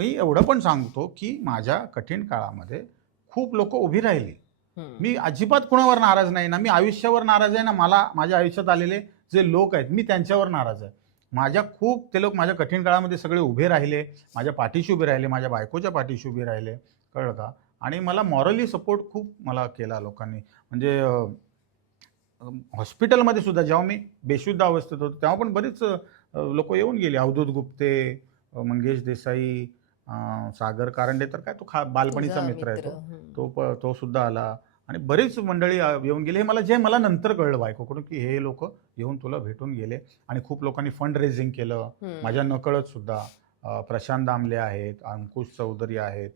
मी एवढं पण सांगतो की माझ्या कठीण काळामध्ये खूप लोक उभी राहिली. मी अजिबात कुणावर नाराज नाही ना, मी आयुष्यावर नाराज आहे ना, मला माझ्या आयुष्यात आलेले जे लोक आहेत मी त्यांच्यावर नाराज आहे. माझ्या खूप ते लोक माझ्या कठीण काळामध्ये सगळे उभे राहिले, माझ्या पाठीशी उभे राहिले, माझ्या बायकोच्या पाठीशी उभे राहिले, कळलं का? आणि मला मॉरली सपोर्ट खूप मला केला लोकांनी. म्हणजे हॉस्पिटलमध्ये सुद्धा जेव्हा मी बेशुद्ध अवस्थेत होतो तेव्हा पण बरीच लोक येऊन गेली. अवधूत गुप्ते, मंगेश देसाई, सागर कारंडे तर काय तो बालपणीचा तुझा मित्र आहे मित्र. तो. तो सुद्धा आला आणि बरीच मंडळी येऊन गेली. हे मला नंतर कळलं बायकोकडून की हे लोक येऊन तुला भेटून गेले. आणि खूप लोकांनी फंड रेझिंग केलं माझ्या नकळत सुद्धा. प्रशांत दामले आहेत, अंकुश चौधरी आहेत,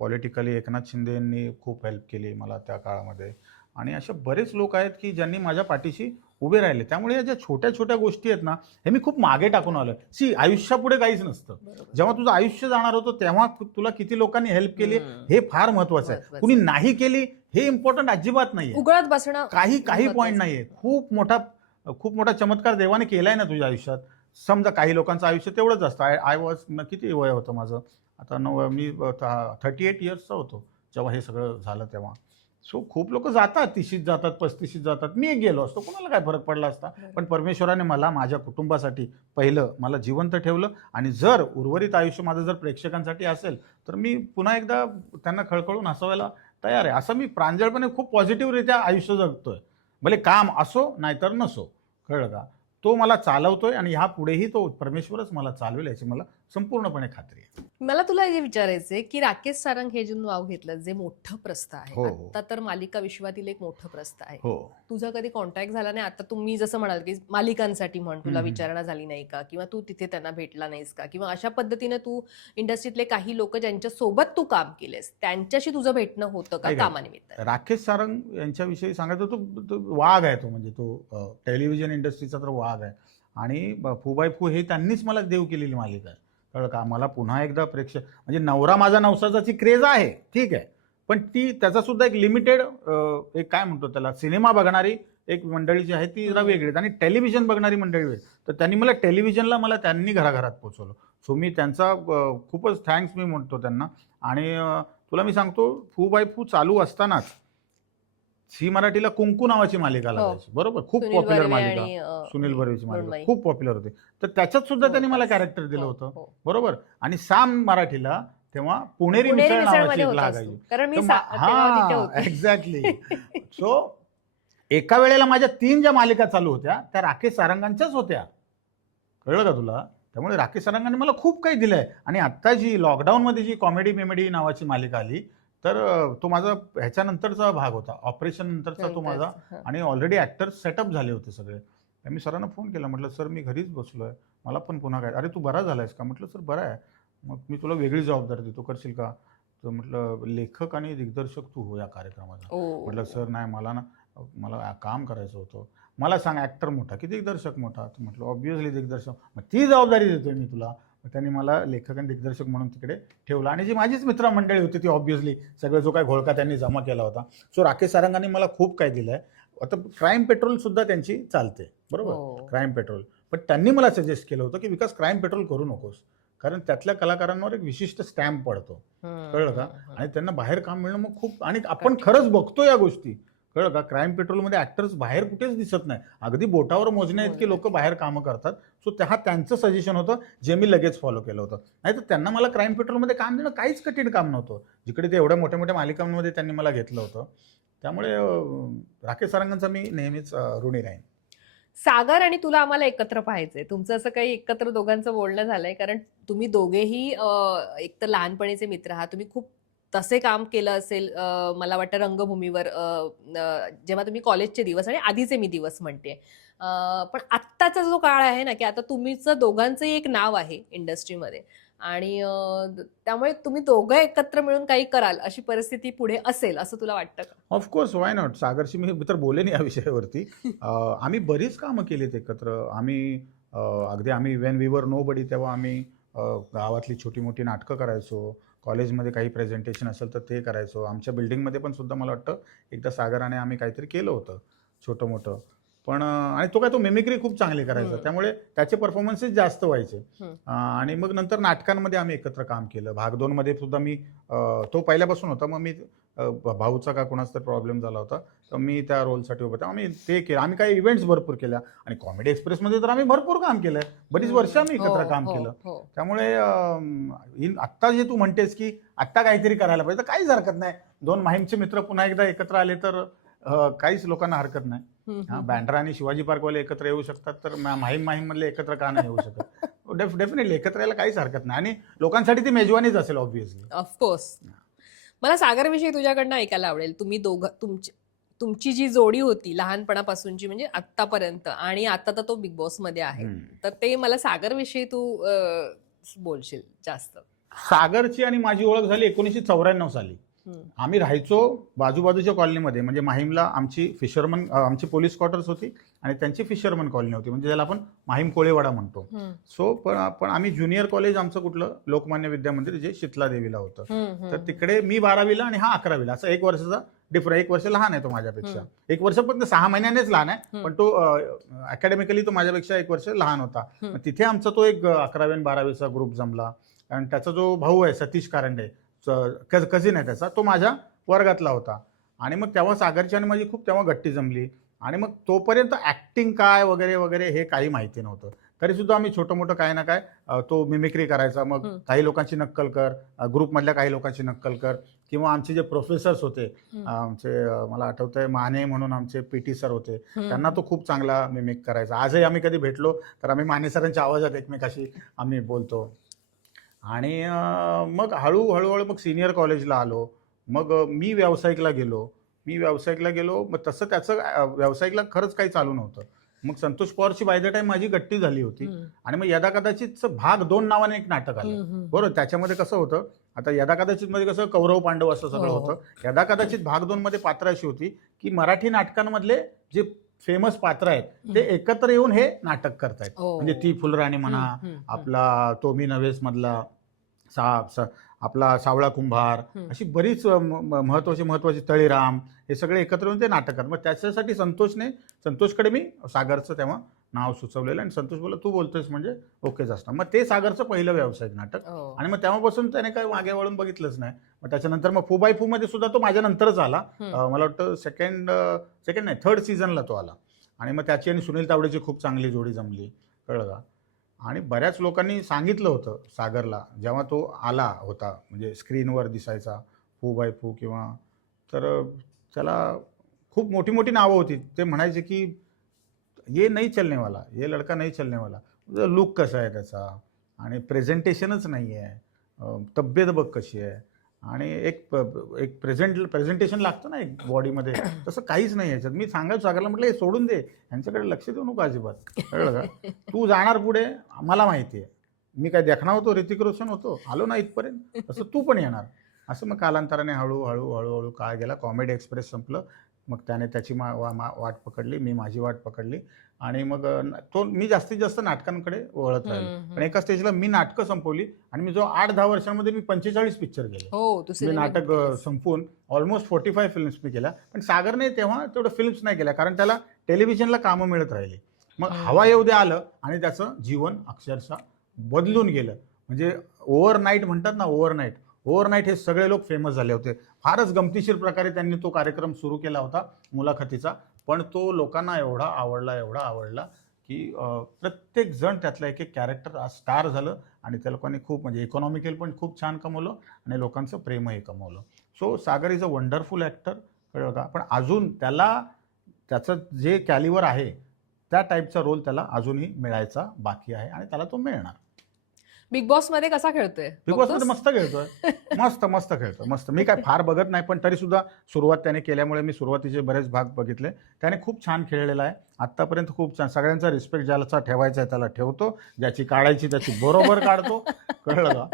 पॉलिटिकली एकनाथ शिंदेंनी खूप हेल्प केली मला त्या काळामध्ये. आणि असे बरेच लोक आहेत की ज्यांनी माझ्या पाठीशी उभे राहिले. त्यामुळे या ज्या छोट्या छोट्या गोष्टी आहेत ना, हे मी खूप मागे टाकून आलोय. सी, आयुष्यापुढे काहीच नसतं. बरोबर. जेव्हा तुझं आयुष्य जाणार होतं तेव्हा तुला किती लोकांनी हेल्प केली हे फार महत्वाचं आहे. महत्वाचं कुणी आहे. नाही केली हे इम्पॉर्टंट अजिबात नाहीये. उघडत बसणं काही पॉईंट महत्वाचं. नाहीये. खूप मोठा चमत्कार देवाने केलाय ना तुझ्या आयुष्यात. समजा काही लोकांचं आयुष्य तेवढंच असतं. आय वॉज, किती वय होतं माझं आता, मी 38 इयर्सचा होतो जेव्हा हे सगळं झालं तेव्हा. सो खूप लोक जातात, 30शीत जातात, 35शीत जातात. मी एक गेलो असतो, कोणाला काय फरक पडला असता. पण परमेश्वराने मला माझ्या कुटुंबासाठी पहिलं मला जिवंत ठेवलं. आणि जर उर्वरित आयुष्य माझं जर प्रेक्षकांसाठी असेल तर मी पुन्हा एकदा त्यांना खळखळून हसवायला तयार आहे. असं मी प्रांजळपणे खूप पॉझिटिव्हरित्या आयुष्य जगतोय. भले काम असो नाहीतर नसो, कळलं का? तो मला चालवतोय आणि ह्या पुढेही तो परमेश्वरच मला चालवेल याची मला संपूर्णपणे खात्री आहे. मला तुला हे विचारायचंय की राकेश सारंग हे जे नाव घेतलं, जे मोठं प्रस्थ आहे, हो. आता तर मालिका विश्वातील एक मोठं प्रस्थ आहे. हो. तुझा कधी कॉन्टॅक्ट झाला नाही? आता तुम्ही जसं म्हणाल की मालिकांसाठी म्हण, तुला विचारणा झाली नाही का, किंवा तू तिथे त्यांना भेटला नाहीस का, किंवा अशा पद्धतीने तू इंडस्ट्रीतले काही लोक ज्यांच्या सोबत तू काम केलेस त्यांच्याशी तुझं भेटणं होतं का कामानिमित्त? राकेश सारंग यांच्याविषयी सांगायचं तो वाघ आहे. तो म्हणजे तो टेलिव्हिजन इंडस्ट्रीचा तर वाघ आहे. आणि फू बाय फू हे त्यांनीच मला देव केलेली मालिका आहे, कळलं का? मला पुन्हा एकदा म्हणजे नवरा माझा नवसाची क्रेज आहे, ठीक आहे. पण त्याचा सुद्धा एक लिमिटेड, एक काय म्हणतो त्याला, सिनेमा बघणारी एक मंडळी जी आहे ती जरा वेगळीच, आणि टेलिव्हिजन बघणारी मंडळी वेगळी. तर त्यांनी मला टेलिव्हिजनला त्यांनी घराघरात पोहोचवलं. सो मी त्यांचा खूपच थँक्स मी म्हणतो त्यांना. आणि तुला मी सांगतो, फू बाय फू चालू असतानाच झी मराठीला कुंकू नावाची मालिका लागायची, बरोबर? खूप सुनील पॉप्युलर बर्वे मालिका, आणि सुनील बर्वेची मालिका मृण्मयी. खूप पॉप्युलर होती. तर त्याच्यात सुद्धा त्यांनी मला कॅरेक्टर दिलं होतं, बरोबर? आणि साम मराठीला तेव्हा पुणेरी पुणेरी मिसळ मिसळमध्ये नावाची एक होतास लागायची. तू. कारण मी तेव्हा तिथे हा, होते. एक्झॅक्टली. सो एका वेळेला माझ्या 3 ज्या मालिका चालू होत्या त्या राकेश सारंगांच्याच होत्या, कळलं का तुला? त्यामुळे राकेश सारंगांनी मला खूप काही दिलंय. आणि आत्ता जी लॉकडाऊनमध्ये जी कॉमेडी मेमेडी नावाची मालिका आली, तर तो माझा ह्याच्यानंतरचा भाग होता, ऑपरेशन नंतरचा तो माझा. आणि ऑलरेडी ॲक्टर्स सेटअप झाले होते सगळे. तर मी सरांना फोन केला, म्हटलं सर मी घरीच बसलोय, मला पण पुन्हा काय. अरे तू बरा झालायस का? म्हटलं सर बरा आहे. मग मी तुला वेगळी जबाबदारी देतो, करशील का? तर म्हटलं लेखक आणि दिग्दर्शक तू हो या कार्यक्रमाचा. म्हटलं सर नाही, मला काम करायचं होतं. मला सांग, ॲक्टर मोठा की दिग्दर्शक मोठा? तर म्हटलं ऑब्व्हियसली दिग्दर्शक. मग ती जबाबदारी देतोय मी तुला. मग त्यांनी मला लेखक आणि दिग्दर्शक म्हणून तिकडे ठेवलं. आणि जी माझीच मित्रमंडळी होती ती ऑब्व्हियसली सगळं जो काय घोळका त्यांनी जमा केला होता. सो राकेश सारंगांनी मला खूप काय दिलंय. आता क्राईम पेट्रोल सुद्धा त्यांची चालते, बरोबर? Crime petrol. पण त्यांनी मला सजेस्ट केलं होतं की विकास क्राईम पेट्रोल करू नकोस, कारण त्यातल्या कलाकारांवर एक विशिष्ट स्टॅम्प पडतो, कळलं का? आणि त्यांना बाहेर काम मिळणं मग खूप, आणि आपण खरंच बघतो या गोष्टी, कळलं का? क्राईम पेट्रोलमध्ये ऍक्टर्स बाहेर कुठेच दिसत नाही, अगदी बोटावर मोजण्या इतकी लोक बाहेर कामं करतात. सो त्यांचं सजेशन होतं जे मी लगेच फॉलो केलं होतं. नाही तर त्यांना मला क्राईम पेट्रोलमध्ये काम देणं काहीच कठीण काम नव्हतं, जिकडे ते एवढ्या मोठ्या मोठ्या मालिकांमध्ये त्यांनी मला घेतलं होतं. त्यामुळे राकेश सारंगांचा मी नेहमीच ऋणी राहीन. सागर आणि तुला आम्हाला एकत्र पाहायचंय. तुमचं असं काही एकत्र दोघांचं बोलणं झालंय? कारण तुम्ही दोघेही एक तर लहानपणीचे मित्र आहात. तुम्ही खूप तसे काम केलं असेल, मला वाटतं रंगभूमीवर, जेव्हा तुम्ही कॉलेजचे दिवस आणि आधीचे मी दिवस म्हणते. पण आत्ताचा जो काळ आहे ना, की आता तुमचं दोघांचंही एक नाव आहे इंडस्ट्रीमध्ये. आणि त्यामुळे तुम्ही दोघं एकत्र मिळून काही कराल अशी परिस्थिती पुढे असेल असं तुला वाटतं का? Of course, why not? सागरशी मी तर बोलेन या विषयावरती. आम्ही बरीच कामं केलीत एकत्र. अगदी आम्ही वेन वी वर नो बडी तेव्हा आम्ही गावातली छोटी मोठी नाटकं करायचो. कॉलेजमध्ये काही प्रेझेंटेशन असेल तर ते करायचो. आमच्या बिल्डिंगमध्ये पण सुद्धा मला वाटतं एकदा सागर आणि आम्ही काहीतरी केलं होतं छोटं मोठं. पण आणि तो काय तो मिमिक्री खूप चांगली करायचा, हम्म. त्यामुळे त्याचे परफॉर्मन्सेस जास्त व्हायचे. हम्म. आणि मग नंतर नाटकांमध्ये आम्ही एकत्र काम केलं. भाग 2 मध्ये सुद्धा मी तो पहिल्यापासून होता. मग मी भाऊचा का कोणाचा तर प्रॉब्लेम झाला होता, तर मी त्या रोलसाठी उभा होता. आम्ही ते केलं. आम्ही काही इव्हेंट्स भरपूर केल्या आणि कॉमेडी एक्सप्रेसमध्ये तर आम्ही भरपूर काम केलं. बरीच वर्ष आम्ही हो, एकत्र काम हो, केलं. हो. त्यामुळे आत्ता जे तू म्हणतेस की आत्ता काहीतरी करायला पाहिजे, तर काहीच हरकत नाही. 2 माहीमचे मित्र पुन्हा एकदा एकत्र आले तर काहीच लोकांना हरकत नाही. हम्म, हा, हम्म, बँड्रा आणि शिवाजी पार्कवाले एकत्र येऊ शकतात, तर माहीम मधले एकत्र का नाही येऊ शकत? डेफिनेटली एकत्र यायला काहीच हरकत नाही आणि लोकांसाठी ती मेजवानीच असेल ऑब्व्हियसली. ऑफकोर्स. मला सागरविषयी तुझ्याकडनं ऐकायला आवडेल. तुम्ही दोघं तुमची जी जोडी होती लहानपणापासूनची म्हणजे आत्तापर्यंत, आणि आता तर तो बिग बॉस मध्ये आहे, तर ते मला सागरविषयी तू बोलशील जास्त. सागरची आणि माझी ओळख झाली 1994 साली. आम्ही राहायचो बाजूबाजूच्या कॉलनीमध्ये, म्हणजे माहीमला आमची पोलीस क्वार्टर्स होती आणि त्यांची फिशरमन कॉलनी होती, म्हणजे ज्याला आपण माहीम कोळेवाडा म्हणतो. सो पण आम्ही ज्युनियर कॉलेज आमचं कुठलं लोकमान्य विद्या मंदिर जे शीतला देवीला होतं, तर तिकडे मी 12वीला आणि हा 11वीला, असं 1 वर्षाचा डिफरन्स. 1 वर्ष लहान आहे तो माझ्यापेक्षा. 1 वर्ष पण 6 महिन्यानेच लहान आहे, पण तो अकॅडमिकली तो माझ्यापेक्षा 1 वर्ष लहान होता. मग तिथे आमचा तो एक 11वी आणि 12वीचा ग्रुप जमला. आणि त्याचा जो भाऊ आहे सतीश कारंडे, कझिन आहे त्याचा, तो माझ्या वर्गातला होता. आणि मग तेव्हा सागरची आणि माझी खूप तेव्हा गट्टी जमली. आणि मग तोपर्यंत ऍक्टिंग काय वगैरे वगैरे हे काही माहिती नव्हतं, तरी सुद्धा आम्ही छोटं मोठं काय ना काय तो मिमिक्री करायचा. मग काही लोकांची नक्कल कर, ग्रुपमधल्या काही लोकांची नक्कल कर, किंवा आमचे जे प्रोफेसर्स होते आमचे, मला आठवतंय माने म्हणून आमचे पीटी सर होते, त्यांना तो खूप चांगला मिमिक करायचा. आजही आम्ही कधी भेटलो तर आम्ही माने सरांच्या आवाजात एकमेकाशी आम्ही बोलतो. आणि मग हळूहळू मग सिनियर कॉलेजला आलो. मग मी व्यावसायिकला गेलो. मग तसं त्याचं व्यावसायिकला खरंच काही चालू नव्हतं. मग संतोष पवारची बाय द टाइम माझी गट्टी झाली होती. आणि मग यदा कदाचित भाग 2 नावाने एक नाटक आलं. बरोबर, त्याच्यामध्ये कसं होतं, आता यदा कदाचित मध्ये कसं कौरव पांडव असं सगळं होतं. यदा कदाचित भाग 2 मध्ये पात्र अशी होती की मराठी नाटकांमधले जे फेमस पात्र आहेत ते एकत्र येऊन हे नाटक करतायत. म्हणजे ती फुलराणी म्हणा, आपला तो मी नव्हेस मधला आपला सावळा कुंभार, अशी बरीच महत्वाची तळीराम, हे सगळे एकत्र येऊन ते नाटक करतात. मग त्याच्यासाठी संतोषकडे मी सागरचं तेव्हा नाव सुचवलेलं, आणि संतोष बोलला तू बोलतोयस म्हणजे ओकेच असणार. मग ते सागरचं पहिलं व्यावसायिक नाटक. आणि मग तेव्हापासून त्याने काही मागे वळून बघितलंच नाही. मग त्याच्यानंतर मग फू बाय फू मध्ये सुद्धा तो माझ्या नंतरच आला. मला वाटतं सेकंड नाही 3rd सीझनला तो आला. आणि मग त्याची आणि सुनील तावडेची खूप चांगली जोडी जमली, कळलं का. आणि बऱ्याच लोकांनी सांगितलं होतं सागरला, जेव्हा तो आला होता म्हणजे स्क्रीनवर दिसायचा फू बाय फू किंवा, तर त्याला खूप मोठी मोठी नावं होती. ते म्हणायचे की ये नहीं चलने वाला, ये लड़का नहीं चलने वाला. लुक कसा आहे त्याचा, आणि प्रेझेंटेशनच नाही आहे, तब्येत बघ कशी आहे, आणि एक प्रेझेंटेशन लागतं ना एक बॉडीमध्ये, तसं काहीच नाही याच्यात. मी सांगायचं सागरला, म्हटलं हे सोडून दे, यांच्याकडे लक्ष देऊ नको अजिबात, कळलं का. तू जाणार पुढे, मला माहिती आहे. मी काय देखणार होतो, ऋतिक रोशन होतो, आलो ना इथपर्यंत, तसं तू पण येणार. असं मग कालांतराने हळूहळू काळ गेला. कॉमेडी एक्सप्रेस संपलं, मग त्याने त्याची वाट पकडली, मी माझी वाट पकडली. आणि मग मी जास्तीत जास्त नाटकांकडे वळत राहिलो. पण एका स्टेजला मी नाटकं संपवली आणि मी जो 8-10 वर्षांमध्ये मी 45 पिक्चर केले. मी नाटक संपवून ऑलमोस्ट 45 फिल्म्स मी केल्या. पण सागरने तेव्हा तेवढं फिल्म्स नाही केल्या, कारण त्याला टेलिव्हिजनला कामं मिळत राहिली. मग हवा येऊ दे आलं आणि त्याचं जीवन अक्षरशः बदलून गेलं. म्हणजे ओव्हरनाईट म्हणतात ना, ओव्हरनाईट हे सगळे लोक फेमस झाले होते. फारच गमतीशीर प्रकारे त्यांनी तो कार्यक्रम सुरू केला होता मुलाखतीचा, पण तो लोकांना एवढा आवडला की प्रत्येक जण त्यातला एक कॅरेक्टर स्टार झालं. आणि त्या लोकांनी खूप म्हणजे इकॉनॉमिकल पण खूप छान कमवलं आणि लोकांचं प्रेमही कमवलं. So Sagar is a wonderful actor, कळलं का. पण अजून त्याचं जे कॅलिवर आहे त्या टाईपचा रोल त्याला अजूनही मिळायचा बाकी आहे, आणि त्याला तो मिळणार. बिग बॉस मध्ये कसा खेळतोय? बिग बॉस मध्ये मस्त खेळतोय, मस्त खेळतोय, मस्त. मी काय फार बघत नाही, पण तरी सुद्धा सुरुवात त्याने केल्यामुळे मी सुरुवातीचे बरेच भाग बघितले. त्याने खूप छान खेळलेला आहे आत्तापर्यंत, खूप छान. सगळ्यांचा रिस्पेक्ट ज्याला ठेवायचा आहे त्याला ठेवतो, ज्याची काढायची त्याची बरोबर काढतो, कळलं का.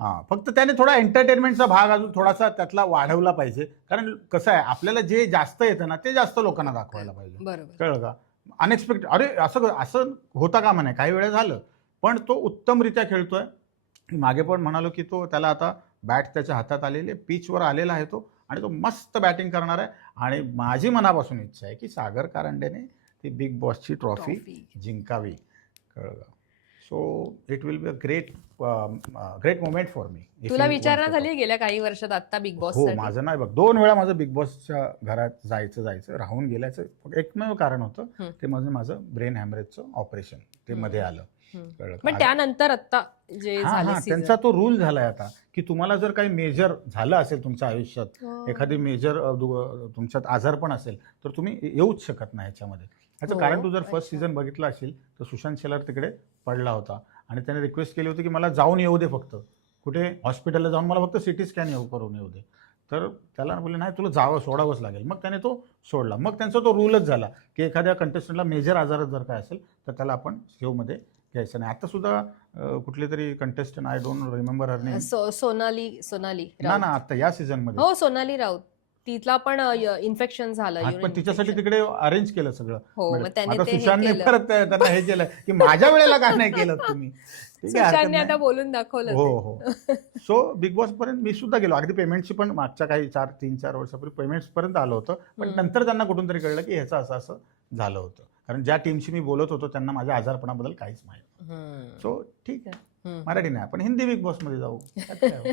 हां, फक्त त्याने थोडा एंटरटेनमेंटचा भाग अजून थोडासा त्यातला वाढवला पाहिजे. कारण कसं आहे, आपल्याला जे जास्त येतं ना ते जास्त लोकांना दाखवायला पाहिजे, कळलं का. अनएक्सपेक्टेड, अरे असं होता का म्हणे, काही वेळा झालं, पण तो उत्तमरित्या खेळतोय. मागे पण म्हणालो की त्याला आता बॅट त्याच्या हातात आलेली, पिचवर आलेला आहे तो, आणि तो मस्त बॅटिंग करणार आहे. आणि माझी मनापासून इच्छा आहे की सागर कारंडेने ती बिग बॉसची ट्रॉफी Trophy. जिंकावी. कळलं का? So it will be a great great moment for me. तुला विचारणा झाली गेल्या काही वर्षात आता बिग बॉस हो, माझं नाही बघ, 2 वेळा माझं बिग बॉसच्या घरात जायचं राहून गेल्याचं एकमेव कारण होतं ते माझं ब्रेन हॅमरेजचं ऑपरेशन ते मध्ये आलं. कळलं का? पण त्यानंतर आता जे हा, झाले त्यांचा तो रूल झालाय आता की तुम्हाला जर काही मेजर झालं असेल तुमच्या आयुष्यात, एखादी मेजर तुमच्यात आजार पण असेल तर तुम्ही येऊच शकत नाही ह्याच्यामध्ये. ह्याचं हो, कारण तू जर फर्स्ट अच्छा. सीझन बघितला असेल तर सुशांत शेलार तिकडे पडला होता आणि त्याने रिक्वेस्ट केली होती की मला जाऊन येऊ दे, फक्त कुठे हॉस्पिटलला जाऊन मला फक्त सिटी स्कॅन करून येऊ दे. तर त्याला बोलले नाही, तुला सोडावंच लागेल. मग त्याने तो सोडला. मग त्यांचा तो रूलच झाला की एखाद्या कंटेस्टंटला मेजर आजार जर काय असेल तर त्याला आपण शोमध्ये घ्यायचं नाही. आता सुद्धा कुठली तरी contestant, I don't remember her name, Sonali ना आता या सीझन मध्ये, हो सोनाली राऊत, तिथला पण इन्फेक्शन झालं. हा, urine पण तिच्यासाठी infection. तिकडे अरेंज केलं सगळं. हो, म्हणजे मग त्याने आता ते हे सुशांतने केलं. परत त्यांना हे केलं की माझ्या वेळेला का नाही केलं तुम्ही. ठीक आहे, हरकत सुशांतने आता नाही. बोलून दाखवलं हो ते. हो. सो बिग बॉस पर्यंत मी सुद्धा गेलो. अगदी पेमेंटची पण मागच्या काही 3-4 वर्षापूर्वी पेमेंट्स पर्यंत आलं होतं. पण नंतर त्यांना कुठून तरी कळलं की ह्याचं असं झालं होतं. कारण ज्या टीमशी मी बोलत होतो त्यांना माझ्या आजारपणाबद्दल काहीच माहिती नव्हतं. सो ठीक आहे, मराठी नाही, आपण हिंदी बिग बॉस मध्ये जाऊ. त्यात काय हो.